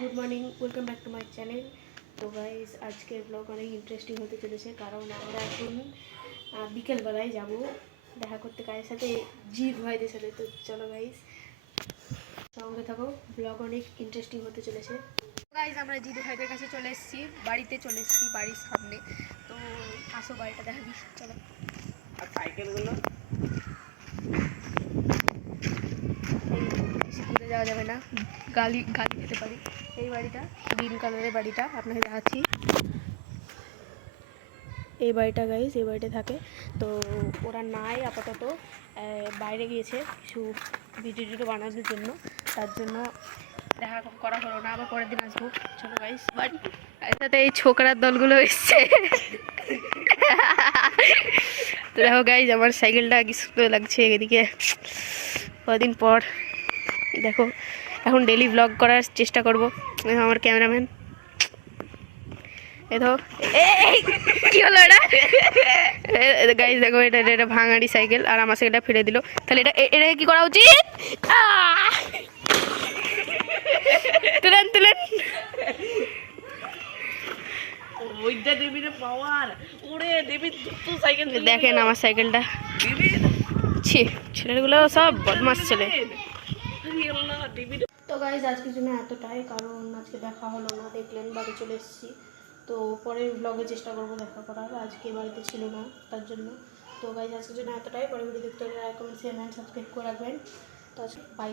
Good morning, welcome back to my channel. তো guys আজকের blog অনেক ইন্টারেস্টিং হতে চলেছে, কারণ আমরা এখন বিকেলবেলায় যাব দেখা করতে কায়ের সাথে, জিৎ ভাইদের সাথে। তো চলো গাইজ সঙ্গে থাকো, ব্লগ অনেক ইন্টারেস্টিং হতে চলেছে। গাইজ আমরা জিৎ ভাইদের কাছে চলে এসেছি, বাড়িতে চলে এসেছি, বাড়ির সামনে। তো আসো বাড়িটা দেখাবি, চলো। আর সাইকেলগুলো ঘুরে যাওয়া যাবে না, গালি গালি খেতে পারি। এই বাড়িটা গ্রিন কালারের বাড়িটা আপনাকে দেখাচ্ছি। এই বাড়িটা গাইজ, এই বাড়িটা থাকে। তো ওরা নাই আপাতত, বাইরে গিয়েছে কিছু ভিডিও টিডিও বানানোর জন্য, তার জন্য দেখা করা হলো না। আবার পরের দিন আসবো। চলো গাইজ বাট সাথে এই ছোকরার দলগুলো এসছে। তো দেখো গাইজ আমার সাইকেলটা কি সুন্দর লাগছে এদিকে কদিন পর। দেখো এখন ডেলি ব্লগ করার চেষ্টা করব। আমার ক্যামেরাম্যান এ ধো, কি হলো এটা গাইজ? দেখো এটা এটা ভাঙাড়ি সাইকেল, আর আমার সাইকেলটা ফিরে দিল। তাহলে এটা এটা কি করা উচিত? তুলেন তুলেন। দেখেন আমার সাইকেলটা। ছেলেগুলো সব বদমাস ছেলে। তো গাইজ আজকের জন্য এতটাই, কারণ আজকে দেখা হলো না, দেখলেন বাড়ি চলে এসেছি। তো পরের ব্লগে চেষ্টা করবো দেখা করার, আজকে বাড়িতে ছিল না তার জন্য। তো গাইজ আজকের জন্য এতটাই, পরে ভিডিও দেখতে হলে like comment share and subscribe করে রাখবেন। তো বাই।